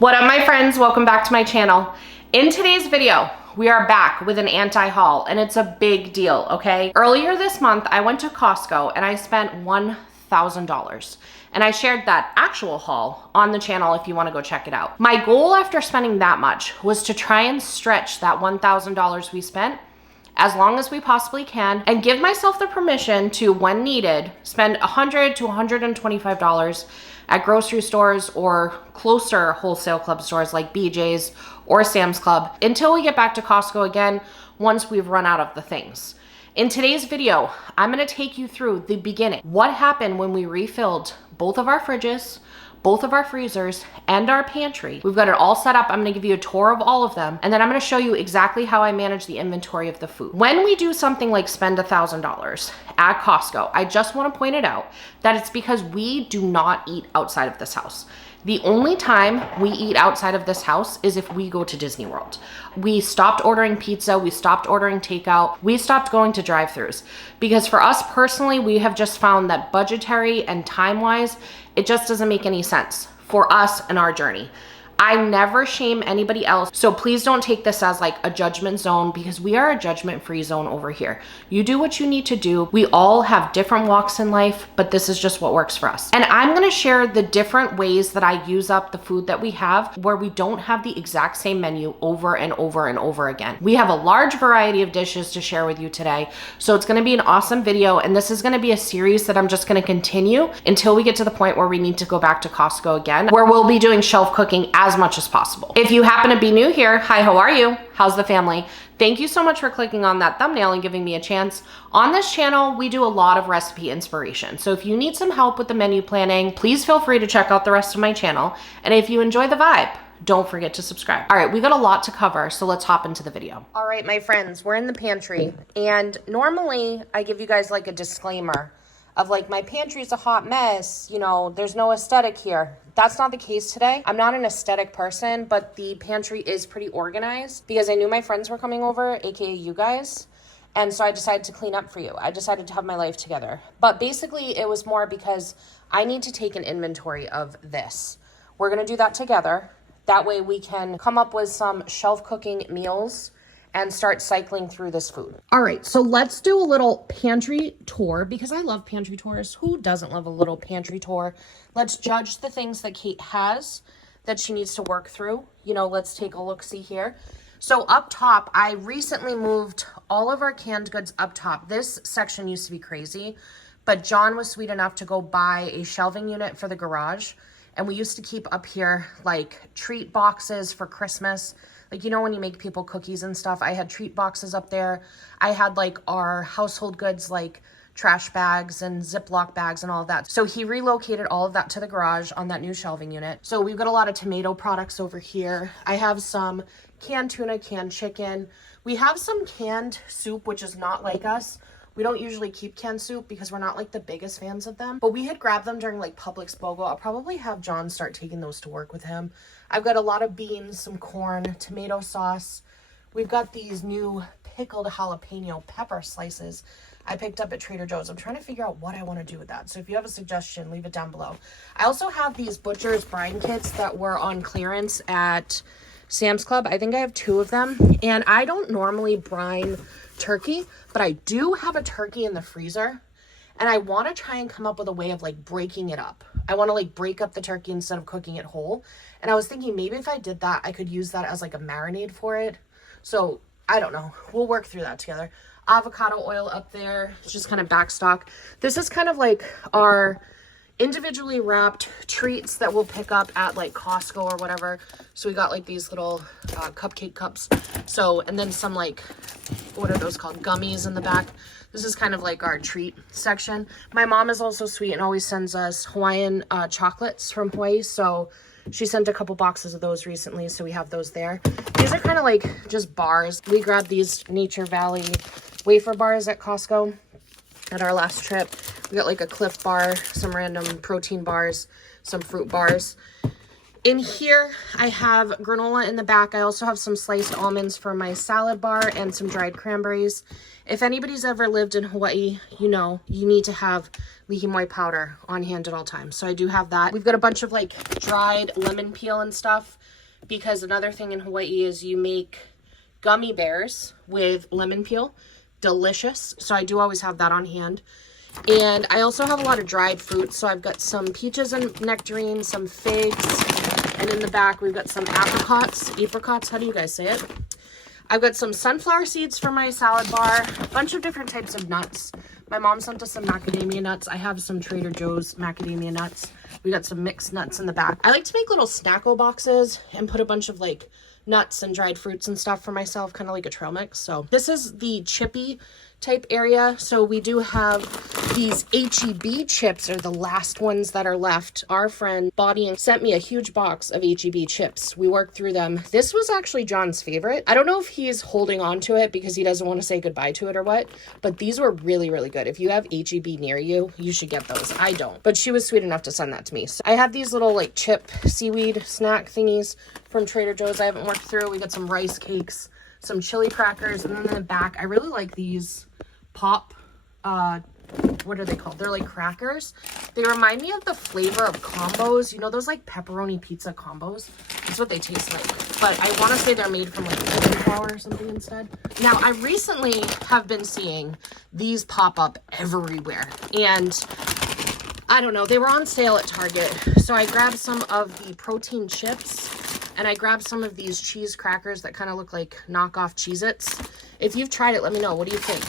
What up, my friends? Welcome back to my channel. In today's video, we are back with an anti-haul, and it's a big deal, okay? Earlier this month, I went to Costco and I spent $1,000. And I shared that actual haul on the channel if you want to go check it out. My goal after spending that much was to try and stretch that $1,000 we spent as long as we possibly can and give myself the permission to, when needed, spend $100 to $125 at grocery stores or closer wholesale club stores like BJ's or Sam's Club until we get back to Costco again once we've run out of the things. In today's video, I'm gonna take you through the beginning. What happened when we refilled both of our fridges, both of our freezers, and our pantry. We've got it all set up. I'm gonna give you a tour of all of them, and then I'm gonna show you exactly how I manage the inventory of the food. When we do something like spend $1,000 at Costco, I just wanna point it out that it's because we do not eat outside of this house. The only time we eat outside of this house is if we go to Disney World. We stopped ordering pizza, we stopped ordering takeout, we stopped going to drive-thrus. Because for us personally, we have just found that budgetary and time-wise, it just doesn't make any sense for us and our journey. I never shame anybody else, so please don't take this as like a judgment zone, because we are a judgment-free zone over here. You do what you need to do. We all have different walks in life, but this is just what works for us. And I'm gonna share the different ways that I use up the food that we have where we don't have the exact same menu over and over and over again. We have a large variety of dishes to share with you today, so it's gonna be an awesome video, and this is gonna be a series that I'm just gonna continue until we get to the point where we need to go back to Costco again, where we'll be doing shelf cooking as much as possible. If you happen to be new here, hi, how are you? How's the family? Thank you so much for clicking on that thumbnail and giving me a chance. On this channel, we do a lot of recipe inspiration. So if you need some help with the menu planning, please feel free to check out the rest of my channel. And if you enjoy the vibe, don't forget to subscribe. All right, we got a lot to cover, so let's hop into the video. All right, my friends, we're in the pantry. And normally I give you guys like a disclaimer of like, my pantry's a hot mess, you know, there's no aesthetic here. That's not the case today. I'm not an aesthetic person, but the pantry is pretty organized because I knew my friends were coming over, aka you guys. And so I decided to clean up for you. I decided to have my life together. But basically it was more because I need to take an inventory of this. We're gonna do that together. That way we can come up with some shelf cooking meals and start cycling through this food. All right, so let's do a little pantry tour because I love pantry tours. Who doesn't love a little pantry tour? Let's judge the things that Kate has that she needs to work through. You know, let's take a look-see here. So up top, I recently moved all of our canned goods up top. This section used to be crazy, but John was sweet enough to go buy a shelving unit for the garage. And we used to keep up here like treat boxes for Christmas. Like, you know, when you make people cookies and stuff, I had treat boxes up there. I had like our household goods, like trash bags and Ziploc bags and all of that. So he relocated all of that to the garage on that new shelving unit. So we've got a lot of tomato products over here. I have some canned tuna, canned chicken. We have some canned soup, which is not like us. We don't usually keep canned soup because we're not like the biggest fans of them, but we had grabbed them during like Publix BOGO. I'll probably have John start taking those to work with him. I've got a lot of beans, some corn, tomato sauce. We've got these new pickled jalapeno pepper slices I picked up at Trader Joe's. I'm trying to figure out what I want to do with that. So if you have a suggestion, leave it down below. I also have these butcher's brine kits that were on clearance at Sam's Club. I think I have 2 of them, and I don't normally brine turkey, but I do have a turkey in the freezer, and I want to try and come up with a way of like breaking it up. I want to like break up the turkey instead of cooking it whole. And I was thinking maybe if I did that, I could use that as like a marinade for it. So I don't know. We'll work through that together. Avocado oil up there. It's just kind of back stock. This is kind of like our individually wrapped treats that we'll pick up at like Costco or whatever. So we got like these little cupcake cups. So, and then some like, what are those called? Gummies in the back. This is kind of like our treat section. My mom is also sweet and always sends us Hawaiian chocolates from Hawaii. So she sent a couple boxes of those recently. So we have those there. These are kind of like just bars. We grabbed these Nature Valley wafer bars at Costco at our last trip. We got like a Cliff bar, some random protein bars, some fruit bars. In here, I have granola in the back. I also have some sliced almonds for my salad bar and some dried cranberries. If anybody's ever lived in Hawaii, you know, you need to have lihimoi powder on hand at all times. So I do have that. We've got a bunch of like dried lemon peel and stuff, because another thing in Hawaii is you make gummy bears with lemon peel. Delicious. So I do always have that on hand. And I also have a lot of dried fruit. So I've got some peaches and nectarines, some figs, and in the back we've got some apricots. How do you guys say it? I've got some sunflower seeds for my salad bar, a bunch of different types of nuts. My mom sent us some macadamia nuts. I have some Trader Joe's macadamia nuts. We got some mixed nuts in the back. I like to make little snacko boxes and put a bunch of like nuts and dried fruits and stuff for myself, kind of like a trail mix. So this is the chippy type area. So we do have these HEB chips, are the last ones that are left. Our friend Bonnie sent me a huge box of HEB chips. We worked through them. This was actually John's favorite. I don't know if he's holding on to it because he doesn't want to say goodbye to it or what, but these were really, really good. If you have HEB near you, you should get those. I don't, but she was sweet enough to send that to me. So I have these little like chip seaweed snack thingies from Trader Joe's I haven't worked through. We got some rice cakes, some chili crackers, and then in the back, I really like these pop, what are they called? They're like crackers. They remind me of the flavor of combos. You know, those like pepperoni pizza combos? That's what they taste like. But I want to say they're made from like chicken flour or something instead. Now, I recently have been seeing these pop up everywhere. And I don't know, they were on sale at Target. So I grabbed some of the protein chips and I grabbed some of these cheese crackers that kind of look like knockoff Cheez-Its. If you've tried it, let me know. What do you think?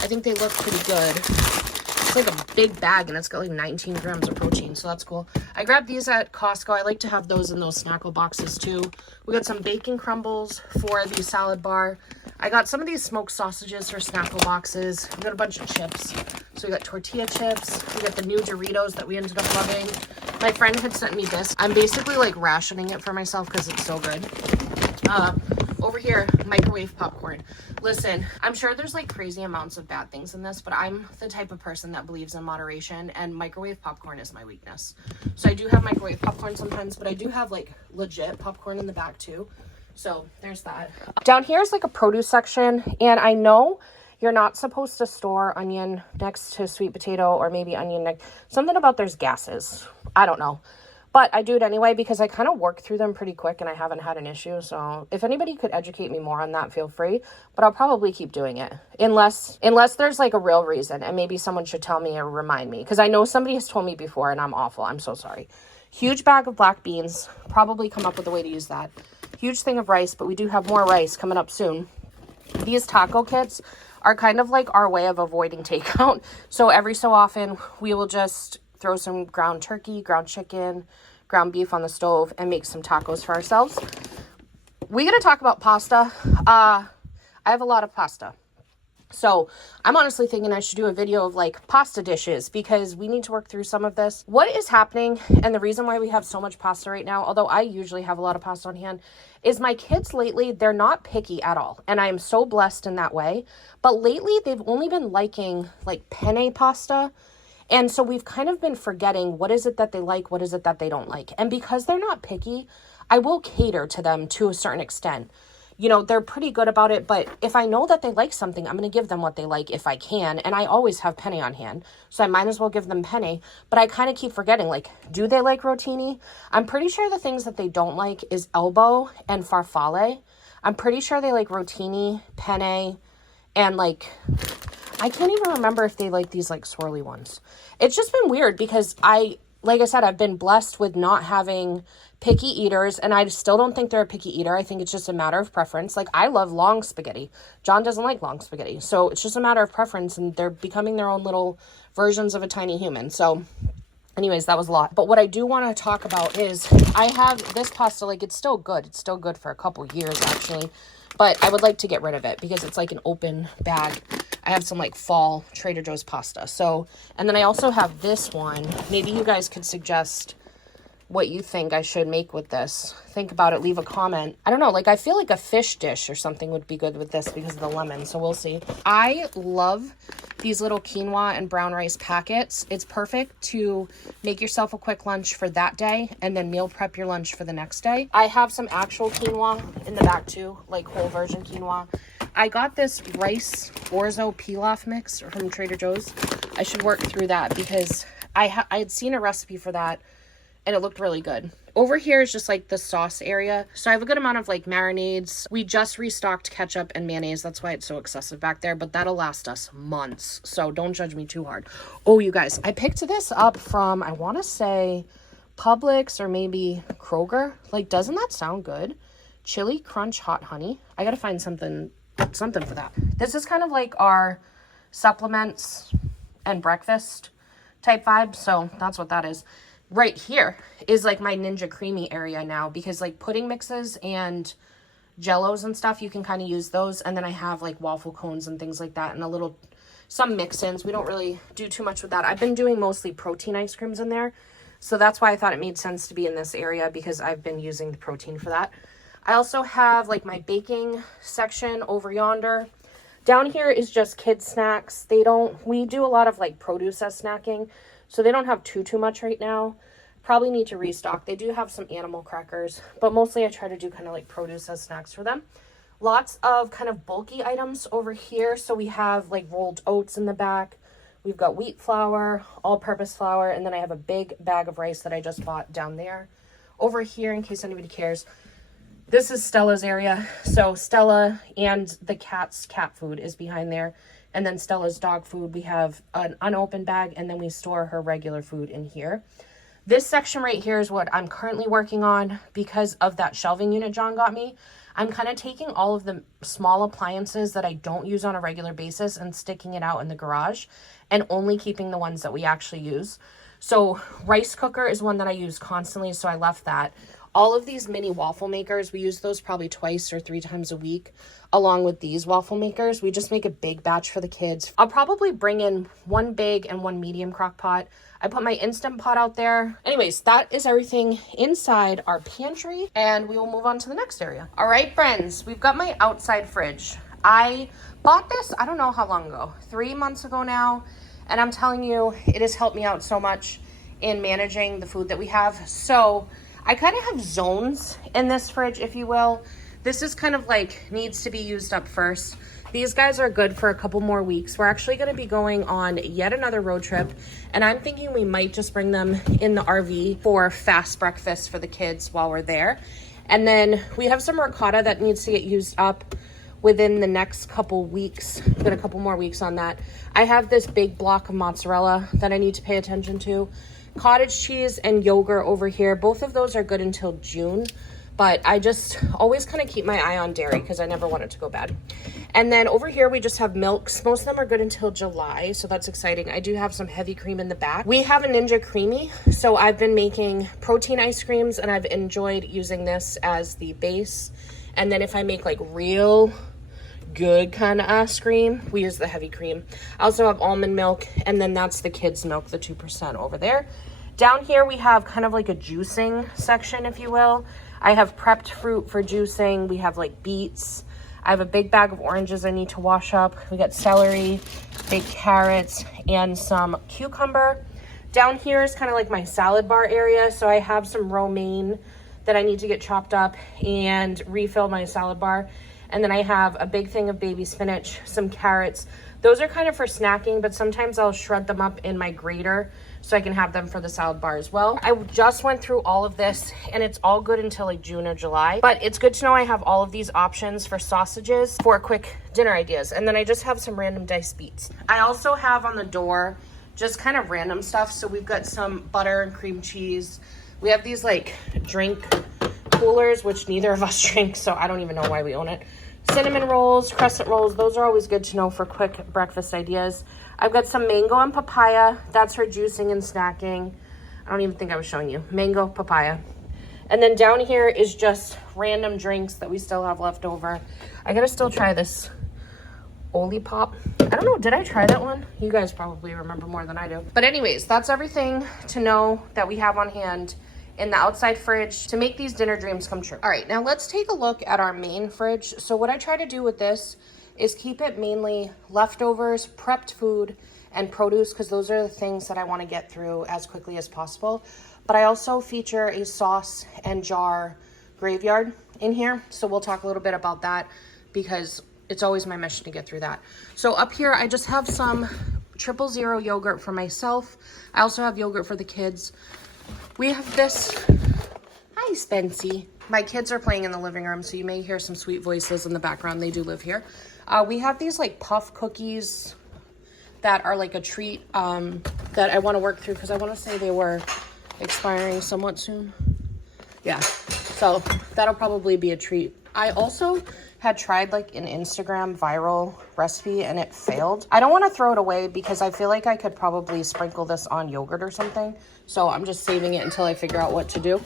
I think they look pretty good. It's like a big bag and it's got like 19 grams of protein, so that's cool. I grabbed these at Costco. I like to have those in those snackle boxes too. We got some bacon crumbles for the salad bar. I got some of these smoked sausages for snackle boxes. We got a bunch of chips. So we got tortilla chips. We got the new Doritos that we ended up loving. My friend had sent me this. I'm basically like rationing it for myself because it's so good. Over here, microwave popcorn. Listen, I'm sure there's like crazy amounts of bad things in this, but I'm the type of person that believes in moderation, and microwave popcorn is my weakness. So I do have microwave popcorn sometimes, but I do have like legit popcorn in the back too. So there's that. Down here is like a produce section, and I know you're not supposed to store onion next to sweet potato, or maybe onion next. Something about there's gases. I don't know. But I do it anyway because I kind of work through them pretty quick and I haven't had an issue. So if anybody could educate me more on that, feel free. But I'll probably keep doing it unless there's like a real reason, and maybe someone should tell me or remind me, because I know somebody has told me before and I'm awful. I'm so sorry. Huge bag of black beans. Probably come up with a way to use that. Huge thing of rice, but we do have more rice coming up soon. These taco kits are kind of like our way of avoiding takeout. So every so often we will just throw some ground turkey, ground chicken, ground beef on the stove and make some tacos for ourselves. We got to talk about pasta. I have a lot of pasta. So I'm honestly thinking I should do a video of like pasta dishes, because we need to work through some of this. What is happening, and the reason why we have so much pasta right now, although I usually have a lot of pasta on hand, is my kids lately, they're not picky at all. And I am so blessed in that way. But lately they've only been liking like penne pasta. And so we've kind of been forgetting what is it that they like, what is it that they don't like. And because they're not picky, I will cater to them to a certain extent. You know, they're pretty good about it, but if I know that they like something, I'm going to give them what they like if I can. And I always have penne on hand, so I might as well give them penne. But I kind of keep forgetting, like, do they like rotini? I'm pretty sure the things that they don't like is elbow and farfalle. I'm pretty sure they like rotini, penne, and like, I can't even remember if they like these like swirly ones. It's just been weird because like I said, I've been blessed with not having picky eaters, and I still don't think they're a picky eater. I think it's just a matter of preference. Like, I love long spaghetti. John doesn't like long spaghetti. So it's just a matter of preference, and they're becoming their own little versions of a tiny human. So anyways, that was a lot. But what I do want to talk about is I have this pasta, like, it's still good. It's still good for a couple years, actually. But I would like to get rid of it because it's like an open bag. I have some like fall Trader Joe's pasta. So, and then I also have this one. Maybe you guys could suggest what you think I should make with this. Think about it, leave a comment. I don't know, like I feel like a fish dish or something would be good with this because of the lemon, so we'll see. I love these little quinoa and brown rice packets. It's perfect to make yourself a quick lunch for that day and then meal prep your lunch for the next day. I have some actual quinoa in the back too, like whole version quinoa. I got this rice orzo pilaf mix from Trader Joe's. I should work through that because I had seen a recipe for that and it looked really good. Over here is just like the sauce area. So I have a good amount of like marinades. We just restocked ketchup and mayonnaise. That's why it's so excessive back there, but that'll last us months. So don't judge me too hard. Oh, you guys, I picked this up from, I want to say Publix or maybe Kroger. Like, doesn't that sound good? Chili Crunch Hot Honey. I got to find something for that. This is kind of like our supplements and breakfast type vibe. So that's what that is. Right here is like my Ninja Creamy area now because like pudding mixes and jellos and stuff, you can kind of use those. And then I have like waffle cones and things like that and some mix-ins. We don't really do too much with that. I've been doing mostly protein ice creams in there. So that's why I thought it made sense to be in this area because I've been using the protein for that. I also have like my baking section over yonder. Down here is just kids snacks. We do a lot of like produce as snacking. So they don't have too much right now. Probably need to restock. They do have some animal crackers, but mostly I try to do kind of like produce as snacks for them. Lots of kind of bulky items over here. So we have like rolled oats in the back. We've got wheat flour, all-purpose flour, and then I have a big bag of rice that I just bought down there. Over here, in case anybody cares, this is Stella's area. So Stella and the cat's cat food is behind there. And then Stella's dog food, we have an unopened bag, and then we store her regular food in here. This section right here is what I'm currently working on because of that shelving unit John got me. I'm kind of taking all of the small appliances that I don't use on a regular basis and sticking it out in the garage and only keeping the ones that we actually use. So rice cooker is one that I use constantly, so I left that. All of these mini waffle makers, we use those probably 2 or 3 times a week, along with these waffle makers. We just make a big batch for the kids. I'll probably bring in 1 big and 1 medium crock pot. I put my Instant Pot out there. Anyways, that is everything inside our pantry, and we will move on to the next area. All right, friends, we've got my outside fridge. I bought this, I don't know how long ago, 3 months ago now, and I'm telling you, it has helped me out so much in managing the food that we have. So I kind of have zones in this fridge, if you will. This is kind of like needs to be used up first. These guys are good for a couple more weeks. We're actually going to be going on yet another road trip, and I'm thinking we might just bring them in the RV for fast breakfast for the kids while we're there. And then we have some ricotta that needs to get used up within the next couple weeks. We've got a couple more weeks on that. I have this big block of mozzarella that I need to pay attention to. Cottage cheese and yogurt over here. Both of those are good until June, but I just always kind of keep my eye on dairy because I never want it to go bad. And then over here, we just have milks. Most of them are good until July, so that's exciting. I do have some heavy cream in the back. We have a Ninja Creamy, so I've been making protein ice creams, and I've enjoyed using this as the base. And then if I make like real good kind of ice cream, we use the heavy cream. I also have almond milk, and then that's the kids' milk, the 2% over there. Down here, we have kind of like a juicing section, if you will. I have prepped fruit for juicing. We have like beets. I have a big bag of oranges I need to wash up. We got celery, big carrots, and some cucumber. Down here is kind of like my salad bar area. So I have some romaine that I need to get chopped up and refill my salad bar. And then I have a big thing of baby spinach, some carrots. Those are kind of for snacking, but sometimes I'll shred them up in my grater so I can have them for the salad bar as well. I just went through all of this, and it's all good until like June or July. But it's good to know I have all of these options for sausages for quick dinner ideas. And then I just have some random diced beets. I also have on the door just kind of random stuff. So we've got some butter and cream cheese. We have these like drink coolers, which neither of us drink, so I don't even know why we own it. Cinnamon rolls, crescent rolls, those are always good to know for quick breakfast ideas. I've got some mango and papaya. That's for juicing and snacking. I don't even think I was showing you. Mango, papaya. And then down here is just random drinks that we still have left over. I gotta still try this Olipop. I don't know, did I try that one? You guys probably remember more than I do. But anyways, that's everything to know that we have on hand in the outside fridge to make these dinner dreams come true. All right, now let's take a look at our main fridge. So what I try to do with this is keep it mainly leftovers, prepped food, and produce, because those are the things that I want to get through as quickly as possible. But I also feature a sauce and jar graveyard in here. So we'll talk a little bit about that because it's always my mission to get through that. So up here, I just have some 000 yogurt for myself. I also have yogurt for the kids. We have this, hi Spency. My kids are playing in the living room, so you may hear some sweet voices in the background. They do live here. We have these like puff cookies that are like a treat that I want to work through because I want to say they were expiring somewhat soon. Yeah, so that'll probably be a treat. I also had tried like an Instagram viral recipe and it failed. I don't want to throw it away because I feel like I could probably sprinkle this on yogurt or something. So I'm just saving it until I figure out what to do.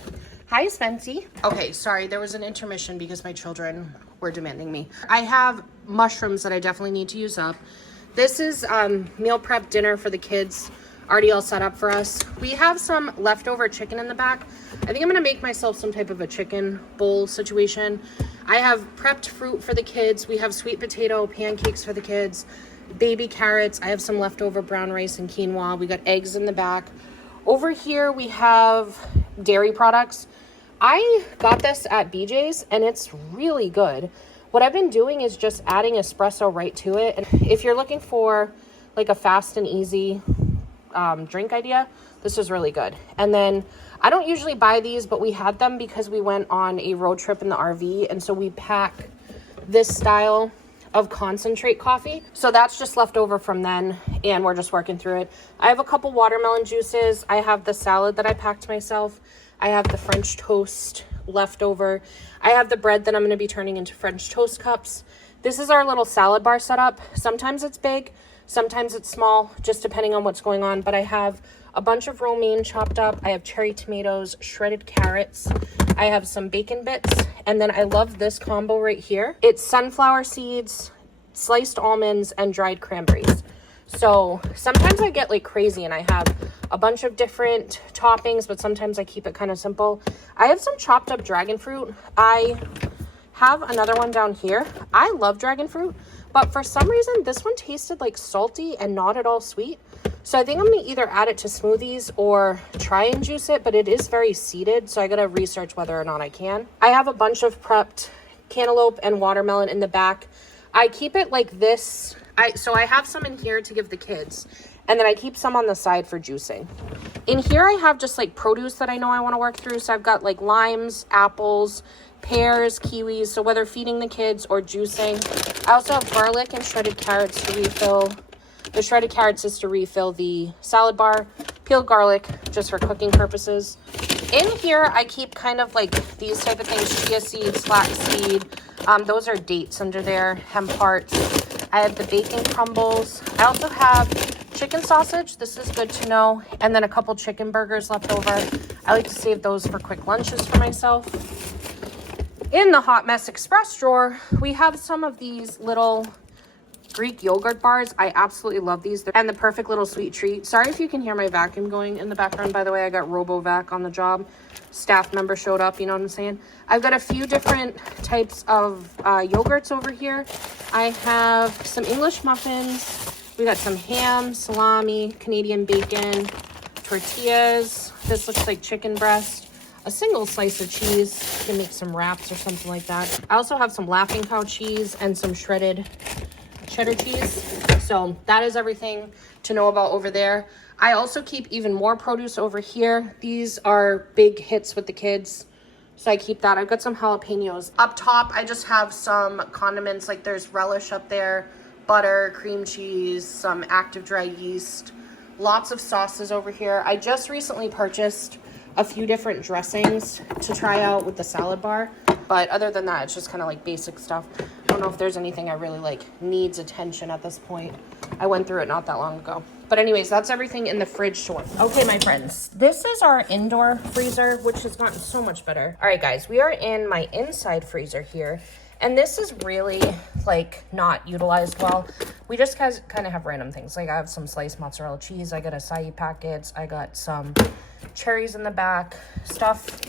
Hi, Spency. Okay, sorry, there was an intermission because my children were demanding me. I have mushrooms that I definitely need to use up. This is meal prep dinner for the kids, already all set up for us. We have some leftover chicken in the back. I think I'm gonna make myself some type of a chicken bowl situation. I have prepped fruit for the kids. We have sweet potato pancakes for the kids, baby carrots. I have some leftover brown rice and quinoa. We got eggs in the back. Over here, we have dairy products. I got this at BJ's and it's really good. What I've been doing is just adding espresso right to it. And if you're looking for like a fast and easy drink idea, this is really good. And then I don't usually buy these, but we had them because we went on a road trip in the RV. And so we pack this style of concentrate coffee. So that's just left over from then and we're just working through it. I have a couple watermelon juices. I have the salad that I packed myself. I have the French toast left over. I have the bread that I'm going to be turning into French toast cups. This is our little salad bar setup. Sometimes it's big, sometimes it's small, just depending on what's going on. But I have a bunch of romaine chopped up. I have cherry tomatoes, shredded carrots. I have some bacon bits. And then I love this combo right here. It's sunflower seeds, sliced almonds, and dried cranberries. So sometimes I get like crazy and I have a bunch of different toppings, but sometimes I keep it kind of simple. I have some chopped up dragon fruit. I have another one down here. I love dragon fruit, but for some reason this one tasted like salty and not at all sweet. So I think I'm gonna either add it to smoothies or try and juice it, but it is very seeded, so I gotta research whether or not I can. I have a bunch of prepped cantaloupe and watermelon in the back. I keep it like this. So I have some in here to give the kids, and then I keep some on the side for juicing. In here I have just like produce that I know I want to work through. So I've got like limes, apples, pears, kiwis. So whether feeding the kids or juicing. I also have garlic and shredded carrots to refill. The shredded carrots is to refill the salad bar. Peeled garlic just for cooking purposes. In here I keep kind of like these type of things, chia seeds, flaxseed. Those are dates under there, hemp hearts. I have the bacon crumbles. I also have chicken sausage. This is good to know. And then a couple chicken burgers left over. I like to save those for quick lunches for myself. In the Hot Mess Express drawer, we have some of these little Greek yogurt bars. I absolutely love these. And the perfect little sweet treat. Sorry if you can hear my vacuum going in the background. By the way, I got RoboVac on the job. Staff member showed up, you know what I'm saying? I've got a few different types of yogurts over here. I have some English muffins. We got some ham, salami, Canadian bacon, tortillas. This looks like chicken breast. A single slice of cheese. You can make some wraps or something like that. I also have some Laughing Cow cheese and some shredded cheddar cheese. So that is everything to know about over there. I also keep even more produce over here. These are big hits with the kids, so I keep that. I've got some jalapenos. Up top, I just have some condiments, like there's relish up there, butter, cream cheese, some active dry yeast, lots of sauces over here. I just recently purchased a few different dressings to try out with the salad bar, but other than that, it's just kind of like basic stuff. I don't know if there's anything I really like needs attention at this point. I went through it not that long ago. But anyways, that's everything in the fridge sort. Okay, my friends, this is our indoor freezer, which has gotten so much better. All right, guys, we are in my inside freezer here. And this is really like not utilized well. We just kind of have random things. Like I have some sliced mozzarella cheese. I got acai packets. I got some cherries in the back. Stuff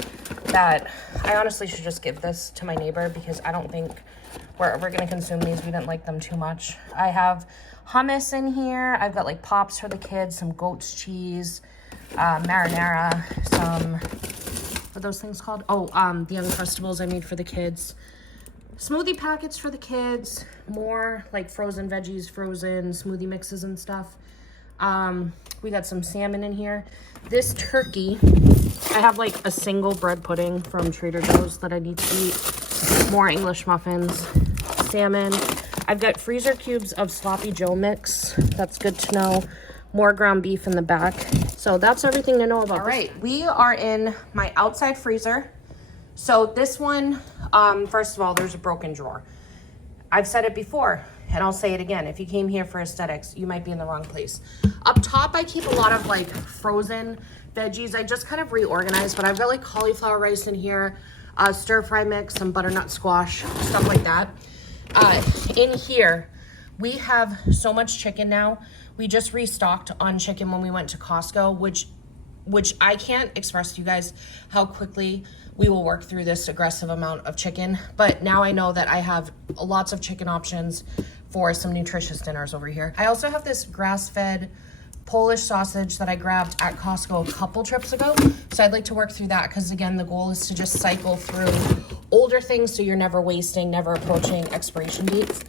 that I honestly should just give this to my neighbor because I don't think we're ever going to consume these. We didn't like them too much. I have hummus in here. I've got like pops for the kids, some goat's cheese, marinara, some, what are those things called? Oh, the Uncrustables I made for the kids. Smoothie packets for the kids, more like frozen veggies, frozen smoothie mixes and stuff. We got some salmon in here. This turkey, I have like a single bread pudding from Trader Joe's that I need to eat. More English muffins, salmon. I've got freezer cubes of Sloppy Joe mix. That's good to know. More ground beef in the back. So that's everything to know about. All right, we are in my outside freezer. So this one, first of all, there's a broken drawer. I've said it before, and I'll say it again. If you came here for aesthetics, you might be in the wrong place. Up top, I keep a lot of like frozen veggies. I just kind of reorganized, but I've got like cauliflower rice in here, stir fry mix, some butternut squash, stuff like that. In here, we have so much chicken now. We just restocked on chicken when we went to Costco, which I can't express to you guys how quickly we will work through this aggressive amount of chicken. But now I know that I have lots of chicken options for some nutritious dinners over here. I also have this grass-fed Polish sausage that I grabbed at Costco a couple trips ago. So I'd like to work through that because again, the goal is to just cycle through older things so you're never wasting, never approaching expiration dates.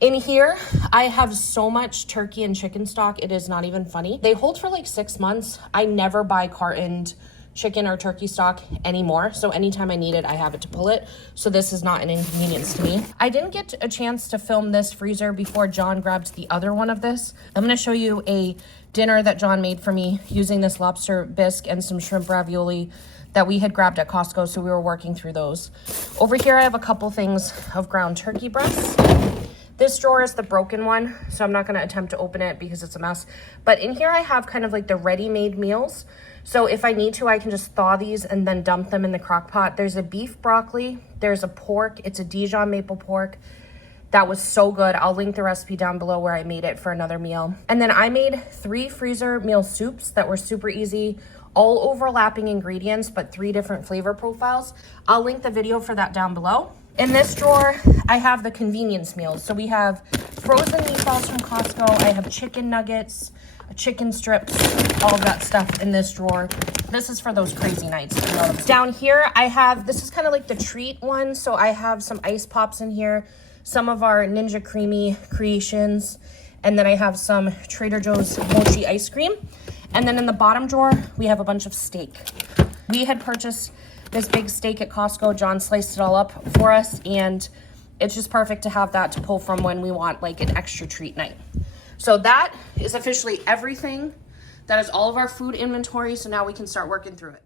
In here, I have so much turkey and chicken stock, it is not even funny. They hold for like 6 months. I never buy cartoned chicken or turkey stock anymore. So anytime I need it, I have it to pull it. So this is not an inconvenience to me. I didn't get a chance to film this freezer before John grabbed the other one of this. I'm gonna show you a dinner that John made for me using this lobster bisque and some shrimp ravioli that we had grabbed at Costco. So we were working through those. Over here, I have a couple things of ground turkey breasts. This drawer is the broken one, so I'm not gonna attempt to open it because it's a mess. But in here I have kind of like the ready-made meals. So if I need to, I can just thaw these and then dump them in the crock pot. There's a beef broccoli, there's a pork, it's a Dijon maple pork. That was so good. I'll link the recipe down below where I made it for another meal. And then I made 3 freezer meal soups that were super easy, all overlapping ingredients, but 3 different flavor profiles. I'll link the video for that down below. In this drawer, I have the convenience meals. So we have frozen meatballs from Costco. I have chicken nuggets, chicken strips, all of that stuff in this drawer. This is for those crazy nights. Down here, I have, this is kind of like the treat one. So I have some ice pops in here, some of our Ninja Creamy creations, and then I have some Trader Joe's mochi ice cream. And then in the bottom drawer, we have a bunch of steak. We had purchased this big steak at Costco. John sliced it all up for us, and it's just perfect to have that to pull from when we want like an extra treat night. So that is officially everything. That is all of our food inventory, so now we can start working through it.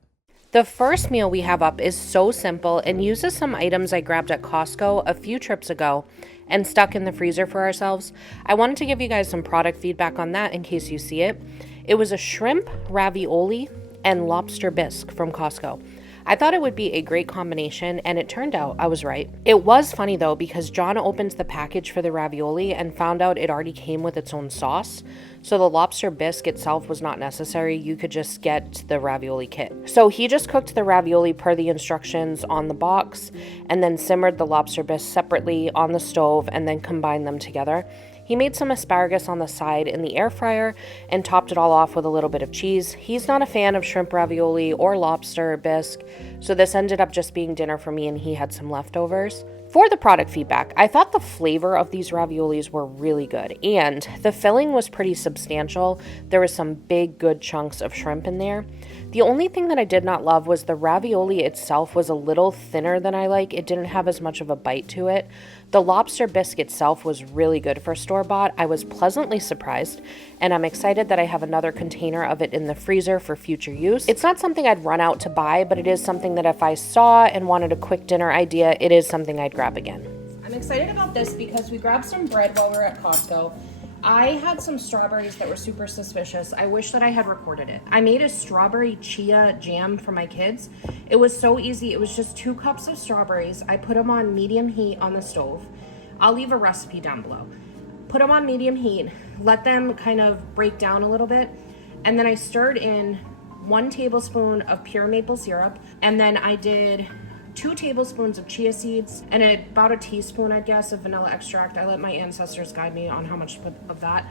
The first meal we have up is so simple and uses some items I grabbed at Costco a few trips ago and stuck in the freezer for ourselves. I wanted to give you guys some product feedback on that in case you see it. It was a shrimp ravioli and lobster bisque from Costco. I thought it would be a great combination, and it turned out I was right. It was funny though, because John opened the package for the ravioli and found out it already came with its own sauce. So the lobster bisque itself was not necessary. You could just get the ravioli kit. So he just cooked the ravioli per the instructions on the box and then simmered the lobster bisque separately on the stove and then combined them together. He made some asparagus on the side in the air fryer and topped it all off with a little bit of cheese. He's not a fan of shrimp ravioli or lobster bisque, so this ended up just being dinner for me and he had some leftovers. For the product feedback, I thought the flavor of these raviolis were really good and the filling was pretty substantial. There was some big good chunks of shrimp in there. The only thing that I did not love was the ravioli itself was a little thinner than I like. It didn't have as much of a bite to it. The lobster bisque itself was really good for store-bought. I was pleasantly surprised, and I'm excited that I have another container of it in the freezer for future use. It's not something I'd run out to buy, but it is something that if I saw and wanted a quick dinner idea, it is something I'd grab again. I'm excited about this because we grabbed some bread while we were at Costco. I had some strawberries that were super suspicious. I wish that I had recorded it. I made a strawberry chia jam for my kids. It was so easy. It was just 2 cups of strawberries. I put them on medium heat on the stove. I'll leave a recipe down below. Put them on medium heat, let them kind of break down a little bit, and then I stirred in 1 tablespoon of pure maple syrup, and then I did 2 tablespoons of chia seeds and about a teaspoon, I guess, of vanilla extract. I let my ancestors guide me on how much to put of that.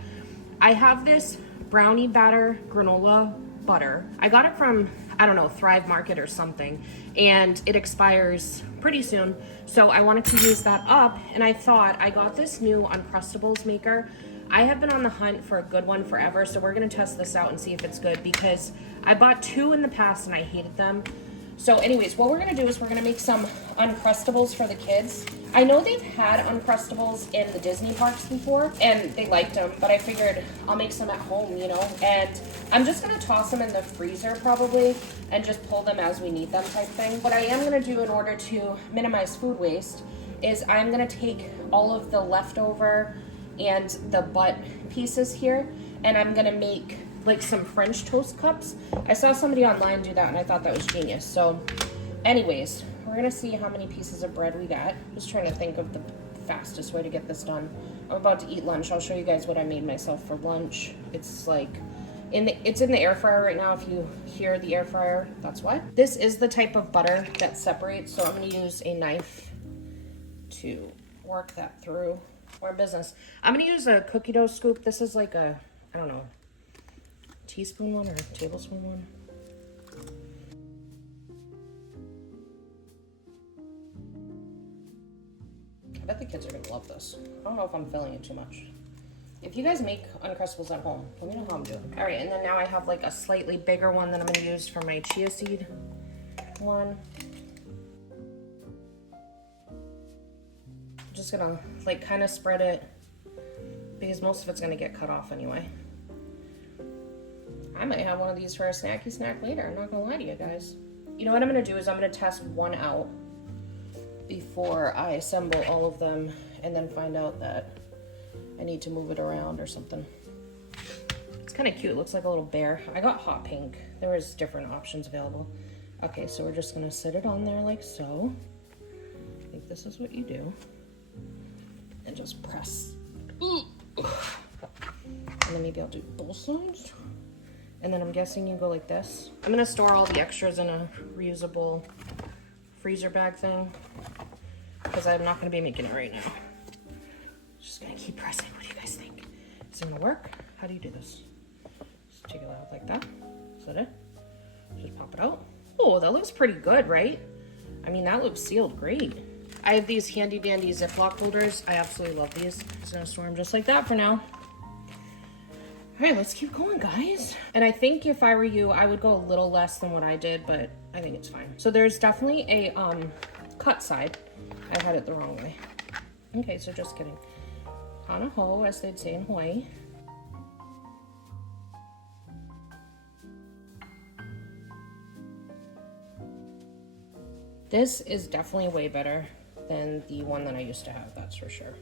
I have this brownie batter granola butter. I got it from, I don't know, Thrive Market or something, and it expires pretty soon. So I wanted to use that up, and I thought I got this new Uncrustables maker. I have been on the hunt for a good one forever, so we're gonna test this out and see if it's good, because I bought 2 in the past and I hated them. So anyways, what we're gonna do is we're gonna make some Uncrustables for the kids. I know they've had Uncrustables in the Disney parks before and they liked them, but I figured I'll make some at home, you know? And I'm just gonna toss them in the freezer probably and just pull them as we need them type thing. What I am gonna do in order to minimize food waste is I'm gonna take all of the leftover and the butt pieces here, and I'm gonna make like some French toast cups. I saw somebody online do that and I thought that was genius. So anyways, we're gonna see how many pieces of bread we got. Just trying to think of the fastest way to get this done. I'm about to eat lunch. I'll show you guys what I made myself for lunch. It's like it's in the air fryer right now. If you hear the air fryer, that's why. This is the type of butter that separates, so I'm gonna use a knife to work that through. We're in business. I'm gonna use a cookie dough scoop. This is like a, I don't know, teaspoon one or tablespoon one. I bet the kids are gonna love this. I don't know if I'm filling it too much. If you guys make Uncrustables at home, let me know how I'm doing. All right, and then now I have like a slightly bigger one that I'm gonna use for my chia seed one. I'm just gonna like kind of spread it because most of it's gonna get cut off anyway. I might have one of these for a snacky snack later. I'm not gonna lie to you guys. You know what I'm gonna do is I'm gonna test one out before I assemble all of them and then find out that I need to move it around or something. It's kind of cute. It looks like a little bear. I got hot pink. There was different options available. Okay, so we're just gonna sit it on there like so. I think this is what you do. And just press. And then maybe I'll do both sides. And then I'm guessing you go like this. I'm gonna store all the extras in a reusable freezer bag thing because I'm not gonna be making it right now. Just gonna keep pressing. What do you guys think? Is it gonna work? How do you do this? Just take it out like that. Is that it? Just pop it out. Oh, that looks pretty good, right? I mean, that looks sealed great. I have these handy dandy Ziploc holders. I absolutely love these. Just gonna store them just like that for now. All right, let's keep going, guys. And I think if I were you, I would go a little less than what I did, but I think it's fine. So there's definitely a cut side. I had it the wrong way. Okay, so just kidding. Hana ho, as they'd say in Hawaii. This is definitely way better than the one that I used to have, that's for sure.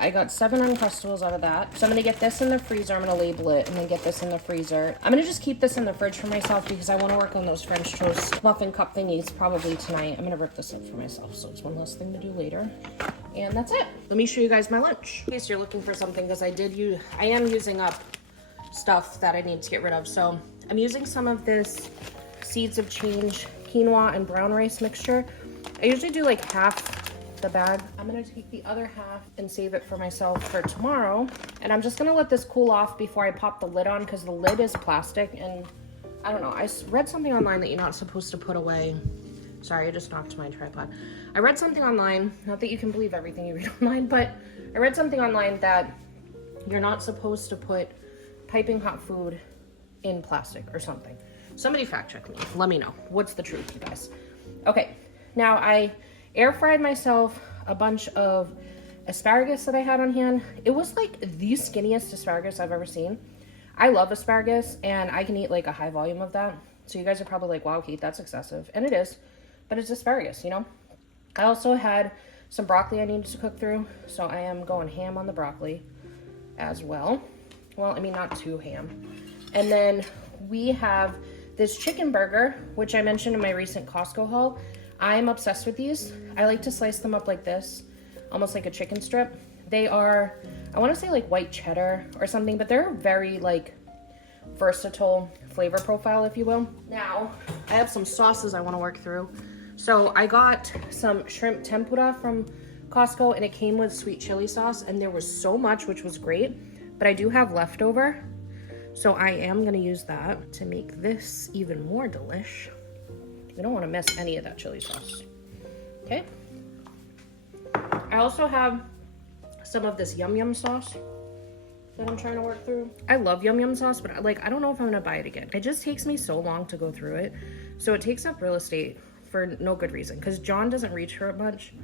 I got 7 Uncrustables out of that. So I'm gonna get this in the freezer. I'm gonna label it and then get this in the freezer. I'm gonna just keep this in the fridge for myself because I wanna work on those French toast muffin cup thingies probably tonight. I'm gonna rip this up for myself, so it's one less thing to do later. And that's it. Let me show you guys my lunch. In case you're looking for something, because I am using up stuff that I need to get rid of. So I'm using some of this Seeds of Change quinoa and brown rice mixture. I usually do like half the bag. I'm gonna take the other half and save it for myself for tomorrow. And I'm just gonna let this cool off before I pop the lid on because the lid is plastic and I don't know. I read something online that you're not supposed to put away. Sorry, I just knocked my tripod. I read something online, not that you can believe everything you read online, but I read something online that you're not supposed to put piping hot food in plastic or something. Somebody fact check me. Let me know. What's the truth, you guys? Okay, now I air fried myself a bunch of asparagus that I had on hand. It was like the skinniest asparagus I've ever seen. I love asparagus and I can eat like a high volume of that. So you guys are probably like, wow, Kate, that's excessive. And it is, but it's asparagus, you know? I also had some broccoli I needed to cook through. So I am going ham on the broccoli as well. Well, I mean, not too ham. And then we have this chicken burger, which I mentioned in my recent Costco haul. I'm obsessed with these. I like to slice them up like this, almost like a chicken strip. They are, I want to say like white cheddar or something, but they're very like versatile flavor profile, if you will. Now, I have some sauces I want to work through. So I got some shrimp tempura from Costco, and it came with sweet chili sauce, and there was so much, which was great, but I do have leftover. So I am going to use that to make this even more delish. We don't want to miss any of that chili sauce. Okay. I also have some of this yum yum sauce that I'm trying to work through. I love yum yum sauce, but like, I don't know if I'm gonna buy it again. It just takes me so long to go through it. So it takes up real estate for no good reason, because John doesn't reach for it much.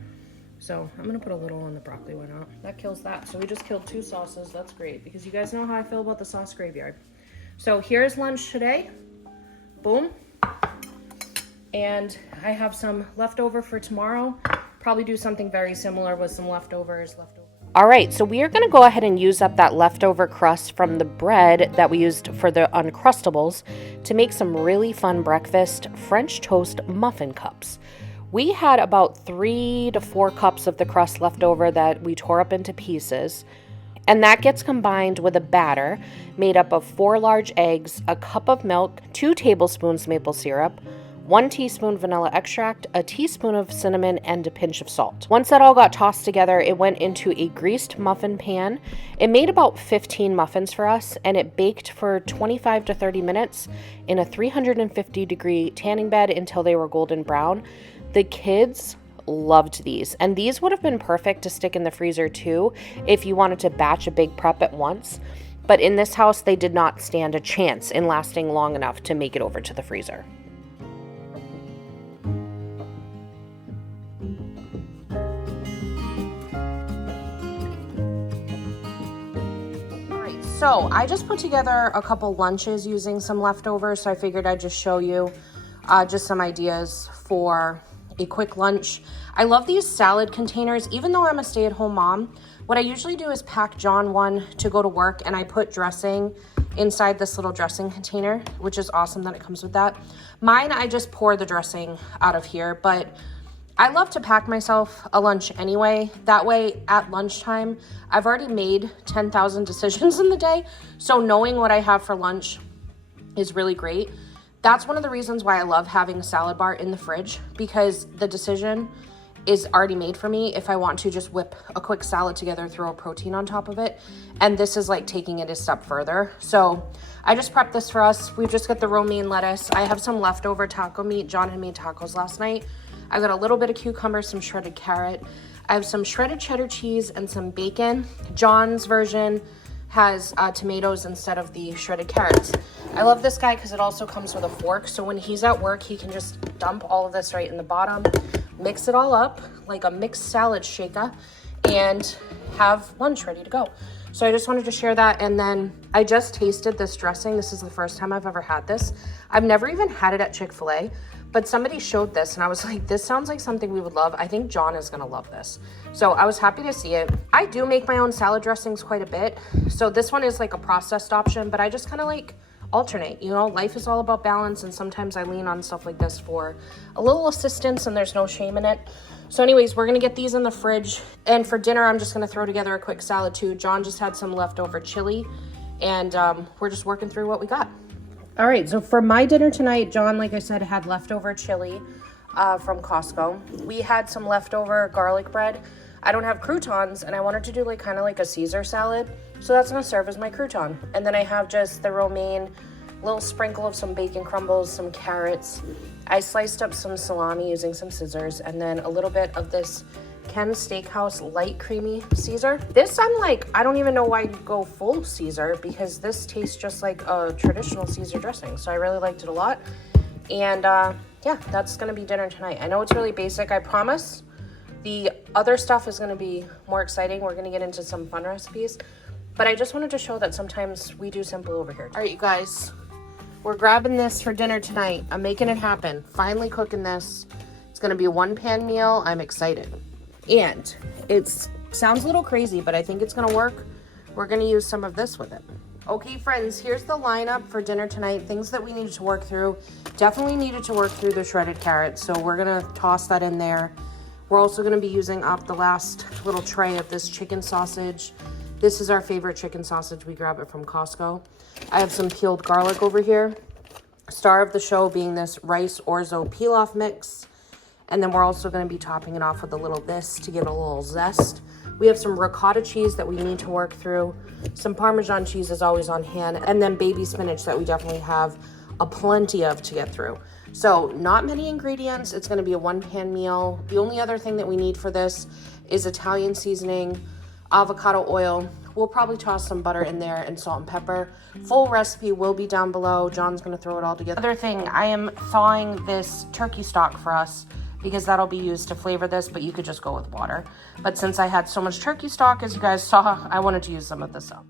So I'm gonna put a little on the broccoli, why not? That kills that. So we just killed 2 sauces. That's great, because you guys know how I feel about the sauce graveyard. So here's lunch today. Boom. And I have some leftover for tomorrow. Probably do something very similar with some leftovers. All right, so we are gonna go ahead and use up that leftover crust from the bread that we used for the Uncrustables to make some really fun breakfast French toast muffin cups. We had about 3 to 4 cups of the crust left over that we tore up into pieces. And that gets combined with a batter made up of 4 large eggs, a cup of milk, 2 tablespoons maple syrup, 1 teaspoon vanilla extract, a teaspoon of cinnamon, and a pinch of salt. Once that all got tossed together, it went into a greased muffin pan. It made about 15 muffins for us, and it baked for 25 to 30 minutes in a 350-degree tanning bed until they were golden brown. The kids loved these, and these would have been perfect to stick in the freezer too if you wanted to batch a big prep at once. But in this house, they did not stand a chance in lasting long enough to make it over to the freezer. So I just put together a couple lunches using some leftovers, so I figured I'd just show you just some ideas for a quick lunch. I love these salad containers. Even though I'm a stay-at-home mom, what I usually do is pack John one to go to work, and I put dressing inside this little dressing container, which is awesome that it comes with that. Mine, I just pour the dressing out of here, but I love to pack myself a lunch anyway. That way, at lunchtime, I've already made 10,000 decisions in the day. So knowing what I have for lunch is really great. That's one of the reasons why I love having a salad bar in the fridge, because the decision is already made for me if I want to just whip a quick salad together, throw a protein on top of it. And this is like taking it a step further. So I just prepped this for us. We've just got the romaine lettuce. I have some leftover taco meat. John had made tacos last night. I've got a little bit of cucumber, some shredded carrot. I have some shredded cheddar cheese and some bacon. John's version has tomatoes instead of the shredded carrots. I love this guy because it also comes with a fork. So when he's at work, he can just dump all of this right in the bottom, mix it all up like a mixed salad shaker, and have lunch ready to go. So I just wanted to share that. And then I just tasted this dressing. This is the first time I've ever had this. I've never even had it at Chick-fil-A. But somebody showed this and I was like, this sounds like something we would love. I think John is gonna love this. So I was happy to see it. I do make my own salad dressings quite a bit. So this one is like a processed option, but I just kind of like alternate, you know, life is all about balance. And sometimes I lean on stuff like this for a little assistance, and there's no shame in it. So anyways, we're gonna get these in the fridge. And for dinner, I'm just gonna throw together a quick salad too. John just had some leftover chili, and we're just working through what we got. All right, so for my dinner tonight, John, like I said, had leftover chili from Costco. We had some leftover garlic bread. I don't have croutons, and I wanted to do like kind of like a Caesar salad. So that's gonna serve as my crouton. And then I have just the romaine, little sprinkle of some bacon crumbles, some carrots. I sliced up some salami using some scissors, and then a little bit of this Ken's Steakhouse light creamy Caesar. This, I'm like, I don't even know why you go full Caesar, because this tastes just like a traditional Caesar dressing. So I really liked it a lot. And yeah, that's gonna be dinner tonight. I know it's really basic, I promise. The other stuff is gonna be more exciting. We're gonna get into some fun recipes, but I just wanted to show that sometimes we do simple over here. All right, you guys, we're grabbing this for dinner tonight. I'm making it happen. Finally cooking this. It's gonna be a 1-pan meal. I'm excited. And it sounds a little crazy, but I think it's gonna work. We're gonna use some of this with it. Okay, friends, here's the lineup for dinner tonight. Things that we needed to work through. Definitely needed to work through the shredded carrots, so we're gonna toss that in there. We're also gonna be using up the last little tray of this chicken sausage. This is our favorite chicken sausage. We grab it from Costco. I have some peeled garlic over here. Star of the show being this rice orzo pilaf mix. And then we're also gonna be topping it off with a little this to give it a little zest. We have some ricotta cheese that we need to work through. Some Parmesan cheese is always on hand. And then baby spinach that we definitely have a plenty of to get through. So not many ingredients. It's gonna be a one-pan meal. The only other thing that we need for this is Italian seasoning, avocado oil. We'll probably toss some butter in there and salt and pepper. Full recipe will be down below. John's gonna throw it all together. Other thing, I am thawing this turkey stock for us because that'll be used to flavor this, but you could just go with water. But since I had so much turkey stock, as you guys saw, I wanted to use some of this up.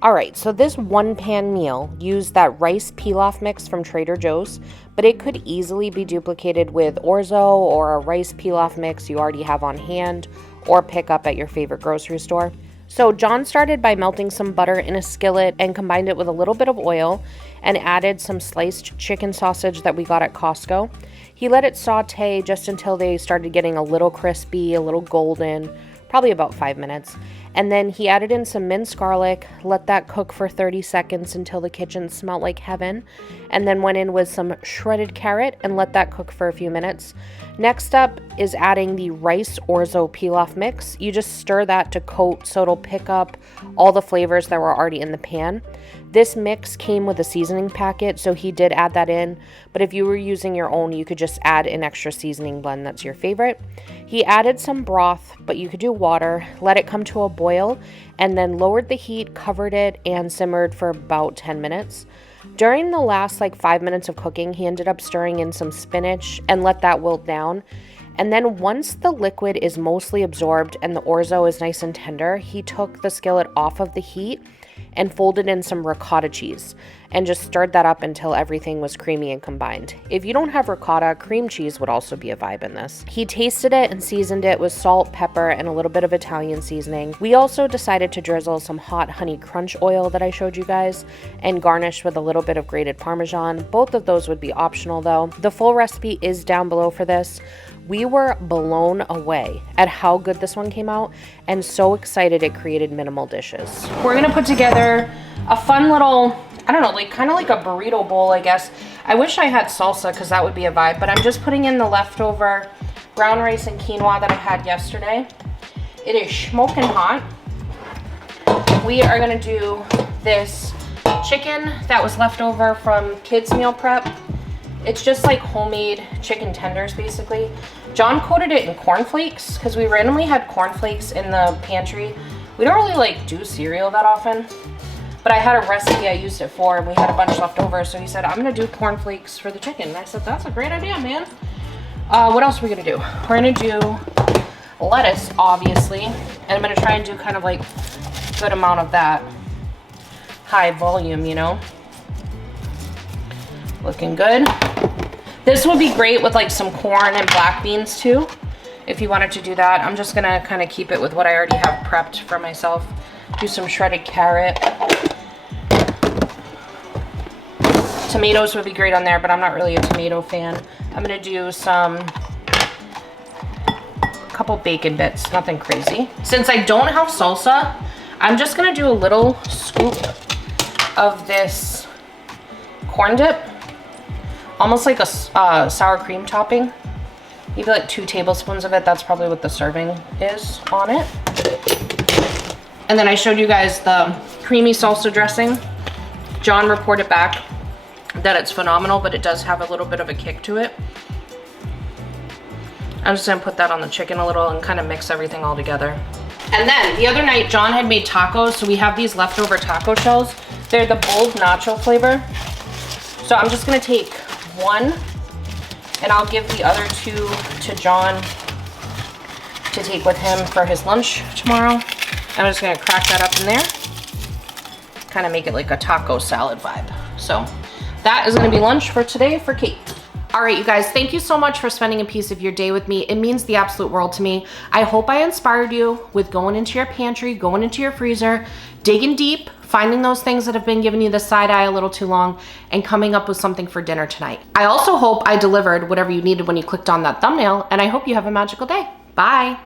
All right, so this one pan meal used that rice pilaf mix from Trader Joe's, but it could easily be duplicated with orzo or a rice pilaf mix you already have on hand or pick up at your favorite grocery store. So John started by melting some butter in a skillet and combined it with a little bit of oil and added some sliced chicken sausage that we got at Costco. He let it saute just until they started getting a little crispy, a little golden, probably about 5 minutes. And then he added in some minced garlic, let that cook for 30 seconds until the kitchen smelled like heaven, and then went in with some shredded carrot and let that cook for a few minutes. Next up is adding the rice orzo pilaf mix. You just stir that to coat so it'll pick up all the flavors that were already in the pan. This mix came with a seasoning packet, so he did add that in, but if you were using your own, you could just add an extra seasoning blend that's your favorite. He added some broth, but you could do water, let it come to a boil, and then lowered the heat, covered it, and simmered for about 10 minutes. During the last 5 minutes of cooking, he ended up stirring in some spinach and let that wilt down. And then once the liquid is mostly absorbed and the orzo is nice and tender, he took the skillet off of the heat and folded in some ricotta cheese and just stirred that up until everything was creamy and combined. If you don't have ricotta, cream cheese would also be a vibe in this. He tasted it and seasoned it with salt, pepper, and a little bit of Italian seasoning. We also decided to drizzle some hot honey crunch oil that I showed you guys and garnish with a little bit of grated Parmesan. Both of those would be optional though. The full recipe is down below for this. We were blown away at how good this one came out and so excited it created minimal dishes. We're gonna put together a fun little, I don't know, kind of like a burrito bowl, I guess. I wish I had salsa because that would be a vibe, but I'm just putting in the leftover brown rice and quinoa that I had yesterday. It is smoking hot. We are gonna do this chicken that was left over from kids meal prep. It's just like homemade chicken tenders, basically. John coated it in cornflakes because we randomly had cornflakes in the pantry. We don't really do cereal that often, but I had a recipe I used it for and we had a bunch left over. So he said, I'm gonna do cornflakes for the chicken. And I said, that's a great idea, man. What else are we gonna do? We're gonna do lettuce, obviously. And I'm gonna try and do kind of a good amount of that high volume, you know? Looking good. This would be great with some corn and black beans too, if you wanted to do that. I'm just gonna kind of keep it with what I already have prepped for myself. Do some shredded carrot. Tomatoes would be great on there, but I'm not really a tomato fan. I'm gonna do couple bacon bits, nothing crazy. Since I don't have salsa, I'm just gonna do a little scoop of this corn dip. Almost like a sour cream topping. Maybe 2 tablespoons of it. That's probably what the serving is on it. And then I showed you guys the creamy salsa dressing. John reported back that it's phenomenal, but it does have a little bit of a kick to it. I'm just gonna put that on the chicken a little and kind of mix everything all together. And then the other night, John had made tacos, so we have these leftover taco shells. They're the bold nacho flavor. So I'm just gonna take 1 and I'll give the other 2 to John to take with him for his lunch tomorrow. I'm just gonna crack that up in there, kind of make it like a taco salad vibe. So that is gonna be lunch for today for Kate. All right, you guys, thank you so much for spending a piece of your day with me. It means the absolute world to me. I hope I inspired you with going into your pantry, going into your freezer, digging deep, finding those things that have been giving you the side eye a little too long, and coming up with something for dinner tonight. I also hope I delivered whatever you needed when you clicked on that thumbnail, and I hope you have a magical day. Bye.